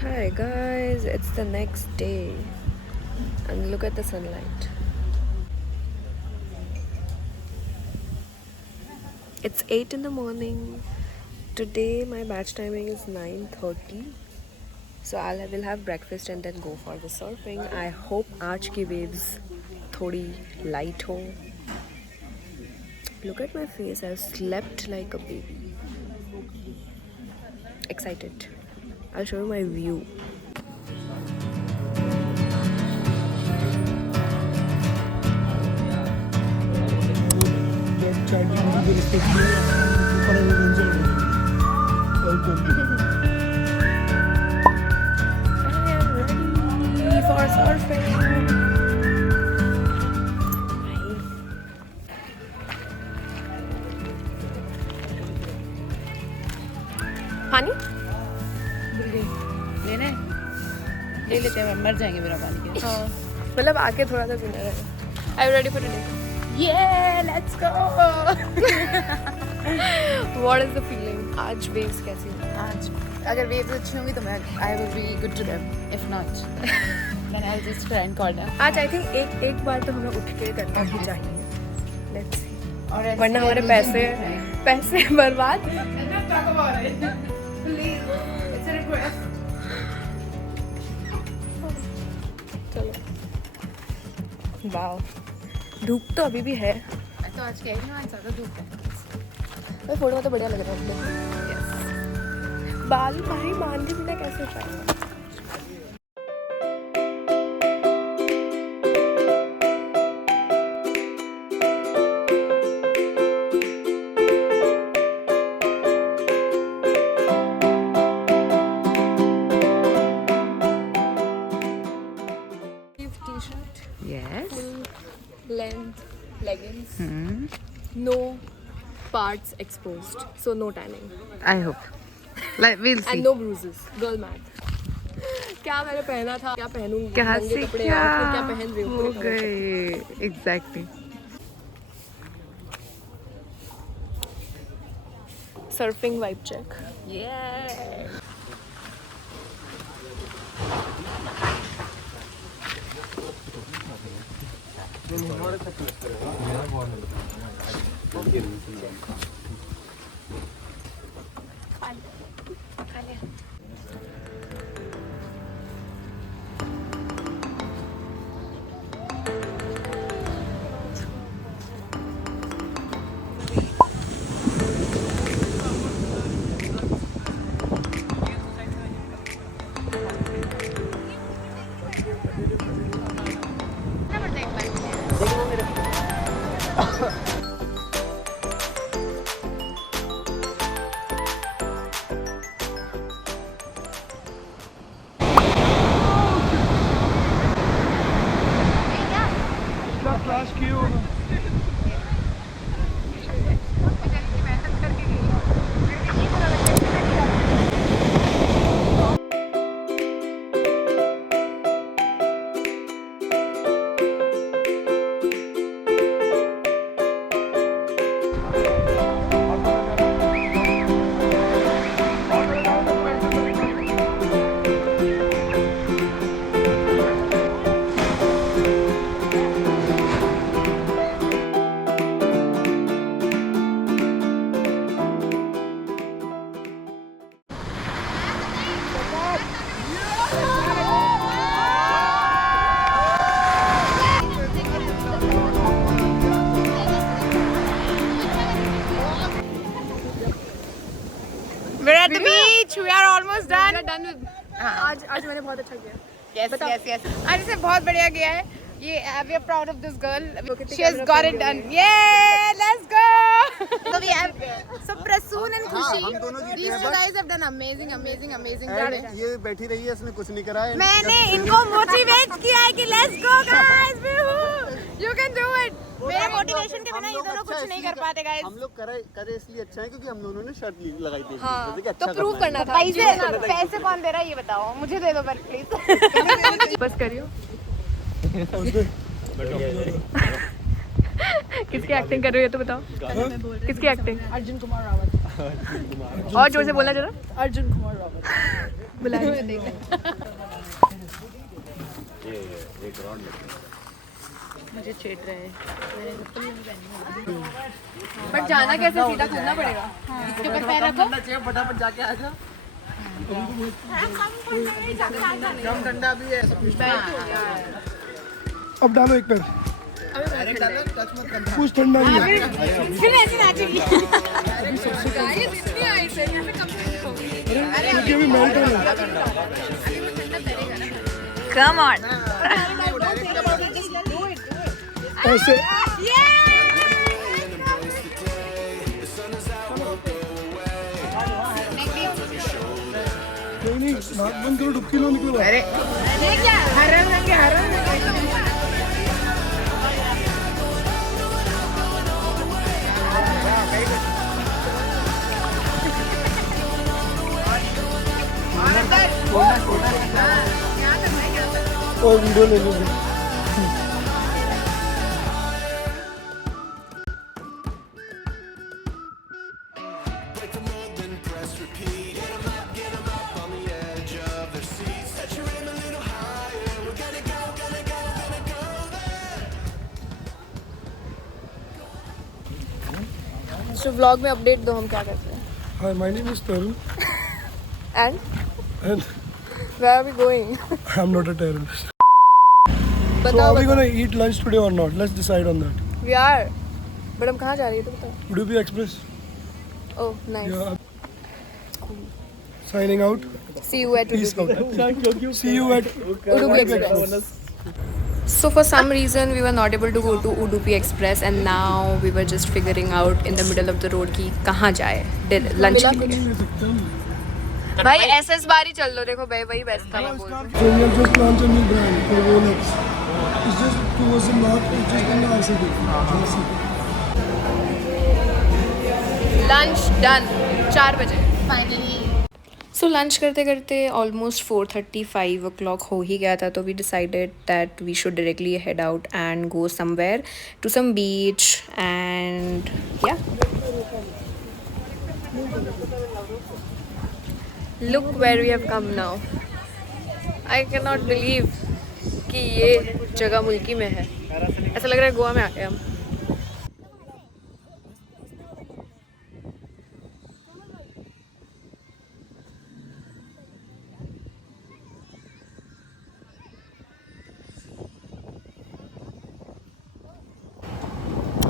Hi guys, it's the next day and look at the sunlight. It's 8 in the morning. Today my batch timing is 9:30. So will have breakfast and then go for the surfing. I hope आज की waves थोड़ी light हो. Look at my face. I've slept like a baby. Excited. I'll show you my view. Ready for surfing. पानी लेने ले लेते हैं, मर जाएंगे बिना पानी के। हाँ मतलब आके थोड़ा सा पीना रहेगा। Are you ready for today? Yeah, let's go. What is the feeling? आज waves कैसी हैं? आज अगर वेव्स अच्छी होंगी तो मैं I will be good to them. If not, then I'll just try and call them. आज I think एक बार तो हमें उठ के करना ही चाहिए। Let's see. और वरना हमारे पैसे बर्बाद। चलो। वाव। धूप तो अभी भी है। तो आज क्या है ना, आज ज़्यादा धूप है। फोटो में तो बढ़िया लग रहा है। बाल भाई बांधे बिना कैसे उठाएंगे? T-shirt, Yes. full length leggings, no parts exposed, so no tanning I hope. Like we'll see. and no bruises. Girl math. क्या मैंने पहना था, क्या पहनूंगी, क्या नंगे से कपड़े क्या और फिर क्या पहन रही हूँ हो गए? Exactly. Surfing vibe check. Yeah. We're at the beach. We are almost done. We're done with. आज मैंने बहुत अच्छा किया. Yes, yes, yes. आज से बहुत बढ़िया गया है. ये we are proud of this girl. She has got it done. Yeah, let's go. So we have so Prasoon and Khushi. These two guys have done amazing job. ये बैठी रही है, इसने कुछ नहीं करा है. मैंने इनको मोटिवेट किया है कि let's go guys. You can do it. मेरे मोटिवेशन के बिना ये दोनों कुछ नहीं कर पाते गाइस. हम लोग करे इसलिए अच्छा है क्योंकि हम दोनों ने शर्त लगाई थी. हाँ, अच्छा तो प्रूव करना था. पैसे कौन दे रहा है ये बताओ. मुझे दे दो पर प्लीज. बस करियो. किसकी एक्टिंग कर रही हो तो बताओ. किसकी एक्टिंग? अर्जुन कुमार रावत. और जोर से बोलना जरा। अर्जुन कुमार रॉबर्ट बुलाइए। मुझे छेड़ रहे हैं। बट जाना कैसे, सीधा कूदना पड़ेगा। इसके ऊपर पैर रखो। फटाफट जाके आ जा। कम ठंडा भी है। अब डालो एक पैर। कुछ ठंडा नहीं है। फिर ऐसे नाचेगी। क्योंकि अभी मेल्ट हो रहा है। Come on. ऐसे नहीं नाक बंद करो, डुबकी लो, निकलो। अरे हरम रंगे और वीडियो ले लीजिए। So vlog में अपडेट दो, हम क्या करते हैं। Hi, my name is Tarun And and where are we going? I'm not a terrorist. So बताओ are we gonna eat lunch today or not? Let's decide on that. We are. But हम कहाँ जा रही है तो बताओ। Udupi Express. Oh, nice. Yeah. Signing out. See you at Peace Udupi. out. See you at Udupi Express. So for some reason we were not able to go to Udupi Express and now we were just figuring out in the middle of the road कि कहाँ जाए lunch के लिए। भाई SS बार ही चल लो, देखो भाई वही बेस्ट था मैं बोल रही हूँ। So we have just launched a new brand for Rolex. It's just towards the north, it's just in the RCD. Lunch done 4 बजे। फाइनली। सो लंच करते करते ऑलमोस्ट 4:35 o'clock हो ही गया था, तो we decided that we should directly head out and go somewhere to some beach and या look where we have come now. I can not believe कि ये जगह मुल्की में है, ऐसा लग रहा है गोवा में आ गए हम।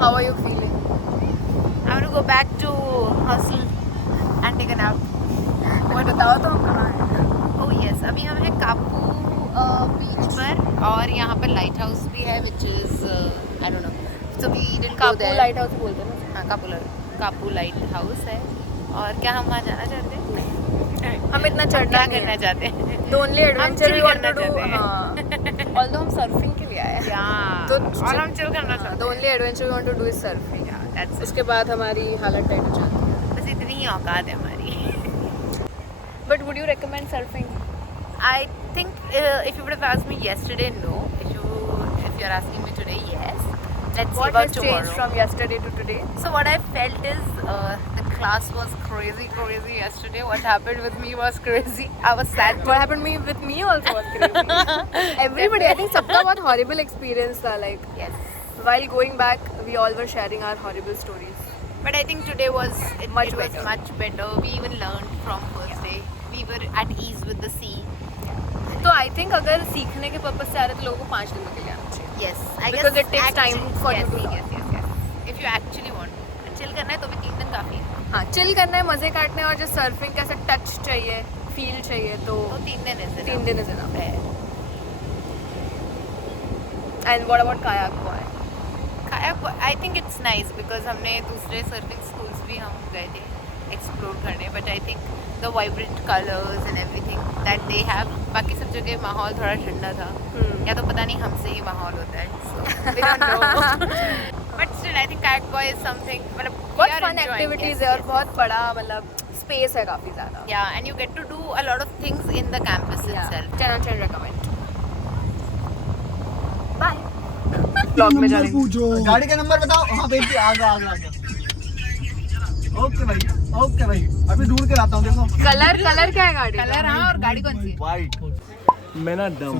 How are you feeling? I'm gonna go back to hostel and take a nap. मुझे बताओ तो हम कहाँ हैं? Oh yes, अभी हम हैं कापू बीच पर और यहाँ पर लाइट हाउस भी है which is I don't know. So we didn't go कापू there. लाइट हाउस बोलते हैं ना। हाँ कापू लाइट हाउस है। और क्या हम वहाँ जाना चाहते हैं? हम इतना हम चढ़ना क्या नहीं करना है। चाहते हैं? The only adventure chill we want to करना do, चाहते हैं। हाँ। Although हम surfing के लिए आए हैं। तो तो और हम चिल करना हाँ, चाहते the only adventure we want to do is surfing. हैं। That's it. उसके बाद हमारी हालत टाइट हो जाती है। बस इतनी ही औकात है हमारी। But would you recommend surfing? I think if you would have asked me yesterday, no. If you're asking me today, yes. Let's see What about has tomorrow. changed from yesterday to today? So what I felt is the class was crazy yesterday. What happened with me was crazy. I was sad. What happened with me also was crazy. Everybody, I think सबका बहुत horrible experience था. Like Yes. while going back, we all were sharing our horrible stories. But I think today was Much it was better. much better. We even learned from first day. We were at ease with the sea. तो I think अगर सीखने के purpose से आ रहे तो लोगों को 5 दिन के लिए आना चाहिए। Yes. Because it takes time for you to learn. Yes. If you actually want chill करना है तो भी 3 दिन काफी है। हाँ, चिल करना है, मजे काटने हैं और जो सर्फिंग का ऐसा टच चाहिए, फील चाहिए तो तो 3 दिन है 3 दिन is enough. है। And what about kayak boy? I think it's nice because हमने दूसरे सर्फिंग स्कूल्स भी हम गए थे एक्सप्लोर करने, but I think the vibrant colours and everything that they have, बाकी सब जगह माहौल थोड़ा ठंडा था, या तो पता नहीं हमसे ही माहौल होता है, so we don't know. But still I think kayak boy is something, मतलब बहुत फन एक्टिविटीज है और बहुत बड़ा मतलब स्पेस है काफी ज्यादा. yeah, and you get to do a lot of things in the campus itself. 10 on 10 recommend. Bye. Blog में जाने पूछो गाड़ी का नंबर बताओ. हाँ भेज दिया. आ गया. ओके भाई. ओके भाई, अभी ढूंढ के लाता हूँ, देखो। कलर क्या है गाड़ी? कलर हाँ, और गाड़ी कौन सी? वाइट। मैं ना डम,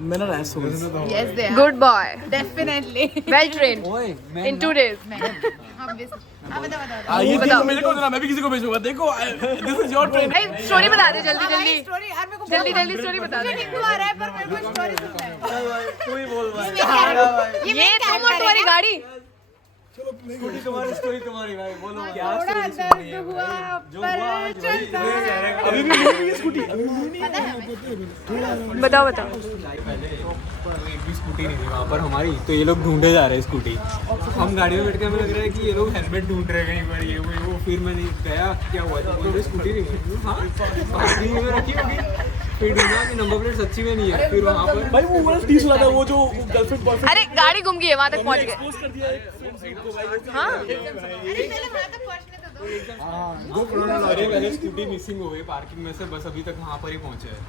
मैं ना रैसोस। Yes, they are. Good boy, Definitely. Well trained in 2 days. हाँ, बताओ। ये बताओ। देखो मेरे को देना, मैं भी किसी को भेजूंगा। देखो दिस इज योर ट्रेन। भाई स्टोरी बता दे जल्दी हमारी जल्दी story, यार मेरे को जल्दी बहुत- जल्दी स्टोरी बता दे। मुझे नींबू आ रहा है पर मेरे को story सुनना है। तू ही बोल भाई। ये ये तुम और तुम्हारी गाड़ी। स्कूटी तुम्हारी, स्टोरी तुम्हारी भाई, बोलो क्या थोड़ा स्टोरी दर्द सुनानी है हुआ जो पर हुआ आज वही चलता तुम्हें कह रहे हैं। अभी भी मेरी स्कूटी बताओ पहले तो एक भी स्कूटी नहीं थी वहाँ पर हमारी, तो ये लोग ढूंढे जा रहे हैं स्कूटी। हम गाड़ी में बैठ के हमें लग रहा है कि ये लोग हेलमेट ढूंढ रहे हैं कहीं पर, ये वो। फिर मैंने गया, क्या हुआ था, बोल रहे स्कूटी नहीं है। हाँ, पार्किंग में रखी होगी। फिर ढूंढा कि नंबर प्लेट सच्ची में नहीं है। फिर वहाँ पर भाई वो वाला तीस वाला था, वो जो गर्लफ्रेंड बॉयफ्रेंड अरे गाड़ी घूम गई है, वहां तक पहुंच गए। एक्सपोज कर दिया एक फ्रेंड को भाई। हाँ अरे पहले वहाँ तक पहुँचने तो दो। अरे पहले स्कूटी मिसिंग हो गई पार्किंग में से, बस अभी तक वहाँ पर ही पहुँचे हैं।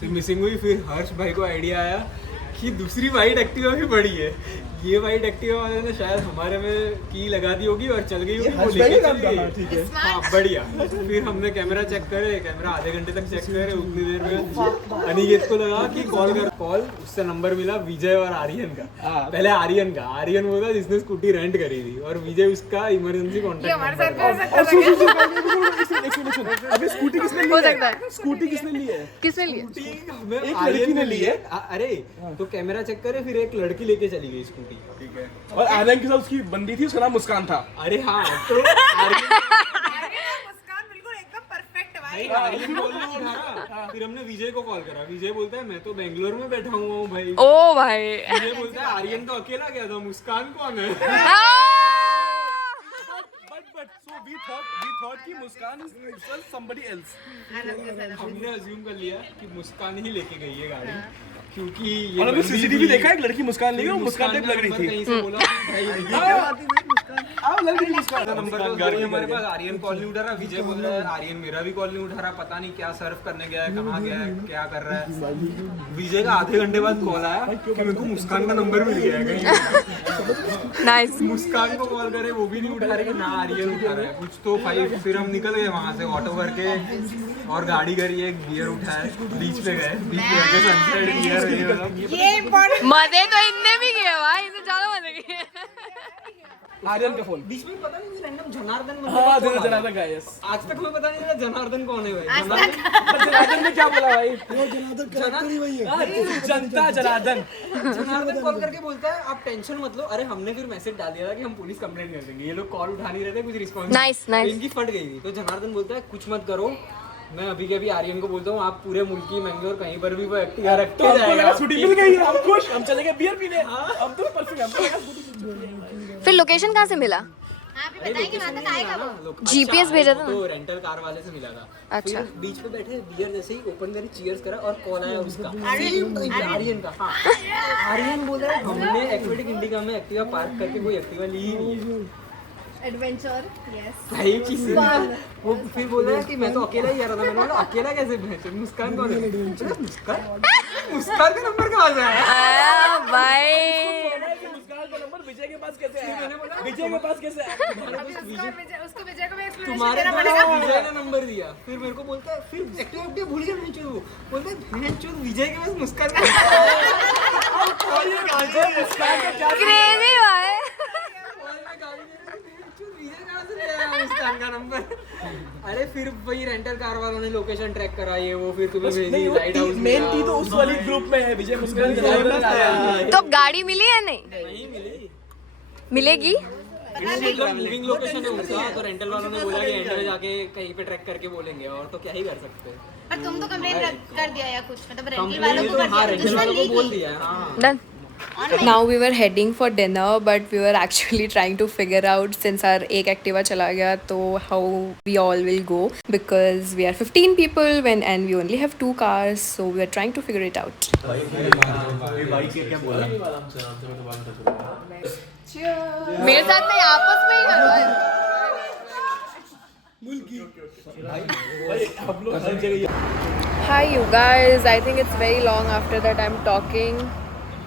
फिर मिसिंग हुई, फिर हर्ष भाई को आइडिया आया कि दूसरी वाइट एक्टिवा भी पड़ी है। ये वाइट एक्टिवा वाले ने शायद हमारे में की लगा दी होगी और चल गई होगी, वो लेके चल गई। ठीक है। हाँ बढ़िया। फिर हमने कैमरा चेक करे, कैमरा आधे घंटे तक चेक करे, उतनी देर में अनिकेत को लगा कि कॉल, उससे नंबर मिला विजय और आर्यन का। पहले आर्यन का, आर्यन वो था जिसने स्कूटी रेंट करी थी, और विजय उसका इमरजेंसी ये कॉन्टेक्ट हमारे नंबर साथ था। कर सकता था क्या? अबे स्कूटी किसने ली हो है? सकता है। स्कूटी किसने ली है? किसने लिया? हमें एक आर्यन लड़की ने ली है। अरे तो कैमरा चेक करे, फिर एक लड़की लेके चली गई स्कूटी। ठीक है। और आर्यन के साथ उसकी बंदी थी, उसका नाम मुस्कान था। अरे हाँ, तो आर्यन मुस्कान बिल्कुल एकदम परफेक्ट है भाई। आर्यन बोलने उठा। फिर हमने विजय को कॉल करा, विजय बोलता है मैं तो बेंगलोर में बैठा हुआ हूँ भाई। ओ भाई विजय बोलता है आर्यन तो अकेला गया था, मुस्कान कौन है? But so we thought कि मुस्कान is somebody else. हमने अज्यूम कर लिया कि मुस्कान ही लेके गई है गाड़ी, क्योंकि ये और अभी बंदी सीसीटीवी थी। देखा, एक लड़की मुस्कान लेगी, वो मुस्कान ने टाइप लग रही नंबर थी। कहीं से बोला कि भाई ये लग रही मुस्कान। नंबर तो गाड़ी हमारे पास, आर्यन कॉल नहीं उठा रहा, विजय बोल रहा है आर्यन मेरा भी कॉल नहीं उठा रहा, पता नहीं क्या सर्व करने गया है, कहाँ गया है, क्या कर रहा है। विजय का आधे घंटे बाद कॉल आया कि मेरे को मुस्कान का नंबर मिल गया है कहीं। नाइस। मुस्कान को कॉल करे, वो भी नहीं उठा रहे, ना आर्यन उठा रहा है कुछ तो भाई। फिर हम निकल गए वहाँ से ऑटो करके, और गाड़ी करी, एक बियर उठाए, बीच पे गए, बीच पे जाके सनसेट बियर ये इम्पोर्टेंट। मजे तो इनने भी किए भाई, इनसे ज्यादा मजे किए। आर्यन का फोन। बीच में पता नहीं रैंडम जनार्दन हाँ, जनार्दन का, yes। आज तक हमें पता नहीं था जनार्दन कौन है भाई। जनार्दन ने क्या बोला भाई? वो जनार्दन कैरेक्टर ही वही है। जनता जनार्दन। जनार्दन कॉल करके बोलता है आप टेंशन मत लो। अरे हमने फिर मैसेज डाल दिया था कि हम पुलिस कंप्लेंट कर देंगे, ये लोग कॉल उठा नहीं रहे थे, कुछ रिस्पॉन्स। Nice, nice. इनकी फट गई थी, तो जनार्दन बोलता है कुछ मत करो, मैं अभी के अभी आर्यन को बोलता हूँ आप पूरे मुल्क की मैंगलोर कहीं पर भी वो एक्टिवा तो रखते हमको जाएगा। लगा छुट्टी मिल गई, हम खुश, हम चले गए बियर पीने। हम तो परफेक्ट, हमको लगा फिर लोकेशन कहाँ से मिला? हाँ भी बताएंगे वहाँ तक आएगा वो। GPS भेजा था? तो रेंटल कार वाले से मिला था। अच्छा। फिर बीच पे बैठे बियर जैसे ही ओपन करी, चीयर्स करा और कॉल आया उसका, आर्यन का। हाँ, आर्यन बोल रहा है हमने एक्वेटिक इंडिका में एक्टिवा पार्क करके कोई एक्टिवा ली ही नहीं है। Adventure yes. भाई चीज़ वो फिर बोल रहा है कि मैं तो अकेला ही आ रहा था। मैंने बोला अकेला कैसे पहुंचे? मुस्कान कौन है? मुस्कान मुस्कान का नंबर कहाँ से आया? भाई मुस्कान का नंबर विजय के पास कैसे आया? मैंने बोला विजय के पास कैसे आया? उसको विजय को भी एक्सप्लेनेशन तुम्हारे देना द्वारा पड़ेगा। विजय ने नंबर दिया। फिर मेरे को बोलता है, फिर एक्टिवा भूल गया मैं चूत। बोलता है विजय के पास मुस्कान का क्रेजी भाई। मुस्कान का नंबर। अरे फिर वही रेंटल कार वालों ने लोकेशन ट्रैक करा, ये वो, फिर तुम्हें भेजी नहीं, लाइट हाउस मेन की तो उस वाली ग्रुप में है, विजय मुस्कान का तो अब गाड़ी मिली या नहीं? नहीं मिली। मिलेगी? मतलब मूविंग लोकेशन है उसका, तो रेंटल वालों ने बोला कि एंड में जाके कहीं पे ट्रैक करके बोलेंगे, और तो क्या ही कर सकते हैं। पर तुम तो कंप्लेन कर दिया या कुछ, मतलब रेंटल कंप्लेन वालों को तो कर हाँ दिया रेंटल जिसने वालों को ली बोल थी। दिया है। हाँ Done. Now we were heading for dinner, but we were actually trying to figure out, since our एक एक्टिवा चला गया, तो how we all will go, because we are 15 people and we only have 2 cars, so we are trying to figure it out. मेरे साथ नहीं, आपस में ही करो। Hi you guys, I think it's very long after that I'm talking.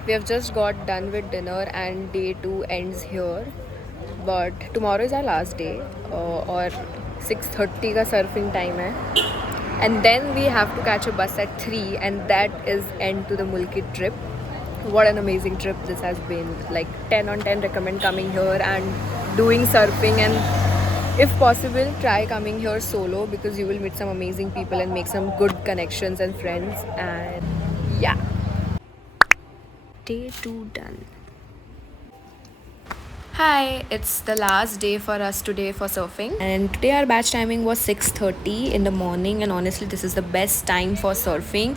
We have just got done with dinner and day 2 ends here, but tomorrow is our last day, और 6:30 का surfing time है. And then we have to catch a bus at 3, and that is end to the Mulki trip. What an amazing trip this has been. Like 10 on 10 recommend coming here and doing surfing, and if possible try coming here solo because you will meet some amazing people and make some good connections and friends. And yeah, day 2 done. Hi, it's the last day for us today for surfing, and today our batch timing was 6:30 in the morning, and honestly this is the best time for surfing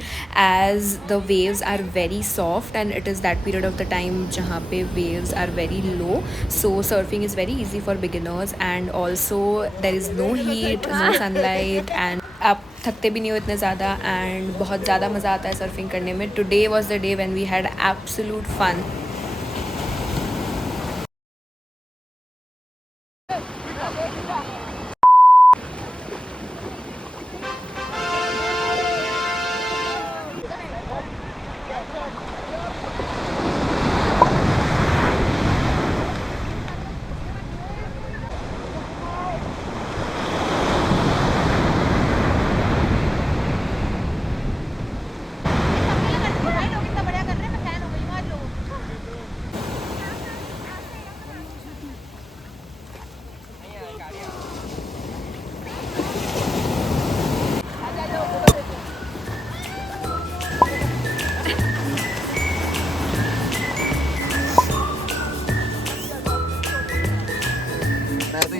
as the waves are very soft and it is that period of the time jahan pe waves are very low, so surfing is very easy for beginners, and also there is no heat, no sunlight, and आप थकते भी नहीं हो इतने ज़्यादा, and बहुत ज़्यादा मज़ा आता है सर्फिंग करने में. Today was the day when we had absolute fun.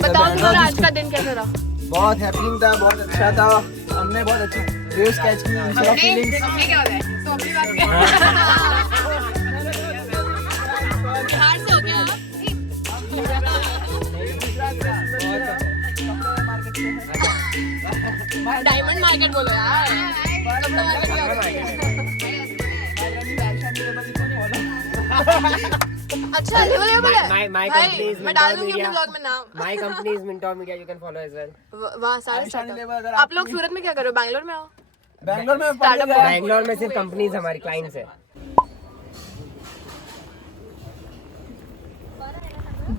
बताओ तुम्हारा आज का दिन कैसा रहा? बहुत हैपनिंग था, बहुत अच्छा था. हमने बहुत अच्छी वेव्स कैच की. फीलिंग्स हमने क्या हो रहा है? तो अपनी बात कर. बिहार से हो क्या आप? डायमंड मार्केट बोलो यार. अच्छा अवेलेबल है. My company is मैं डाल दूंगी अपने ब्लॉग में नाम. My company is Mintor Media. You can follow as well. वहाँ सारे स्टार्टअप. आप लोग सूरत में क्या करो? बैंगलोर में आओ. बैंगलोर में बैंगलोर में सिर्फ कंपनीज हमारी क्लाइंट्स है.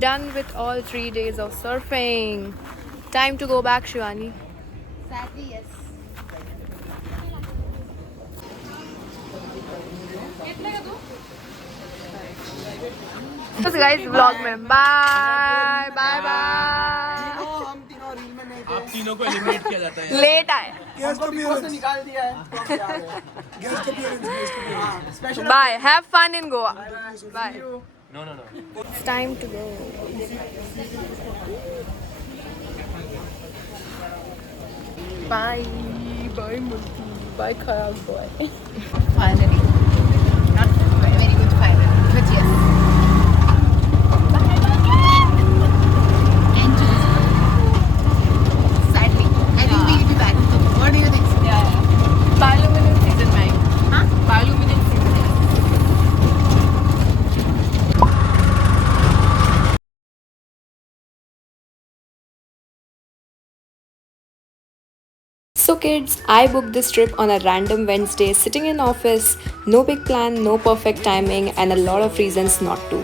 Done with all 3 days of surfing. Time to go back, Shivani. Sadly yes. So guys, vlog में बाय बाय बाय. हम तीनों रील में नहीं थे. आप तीनों को एलिमिनेट किया जाता है. लेट आए. Guest appearance. निकाल दिया है. Guest appearance. Bye. Have fun in Goa. Bye. No. It's time to go. Bye. Bye, Mulki. Bye, Khayak boy. Finally. Not very good finally, but yes. Sadly, I think we will be back. What do you think? Bioluminescence season 9. Huh? Bioluminescence season. So kids, I booked this trip on a random Wednesday, sitting in office, no big plan, no perfect timing, and a lot of reasons not to.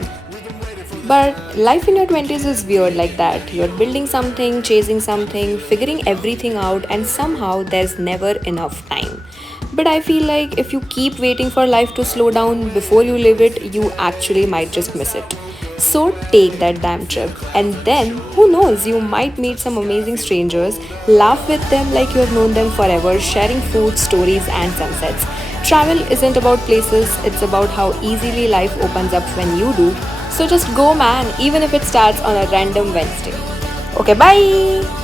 But life in your 20s is weird like that. You're building something, chasing something, figuring everything out, and somehow there's never enough time. But I feel like if you keep waiting for life to slow down before you live it, you actually might just miss it. So take that damn trip, and then who knows, you might meet some amazing strangers, laugh with them like you have known them forever, sharing food, stories, and sunsets. Travel isn't about places, it's about how easily life opens up when you do. So just go, man, even if it starts on a random Wednesday. Okay, bye.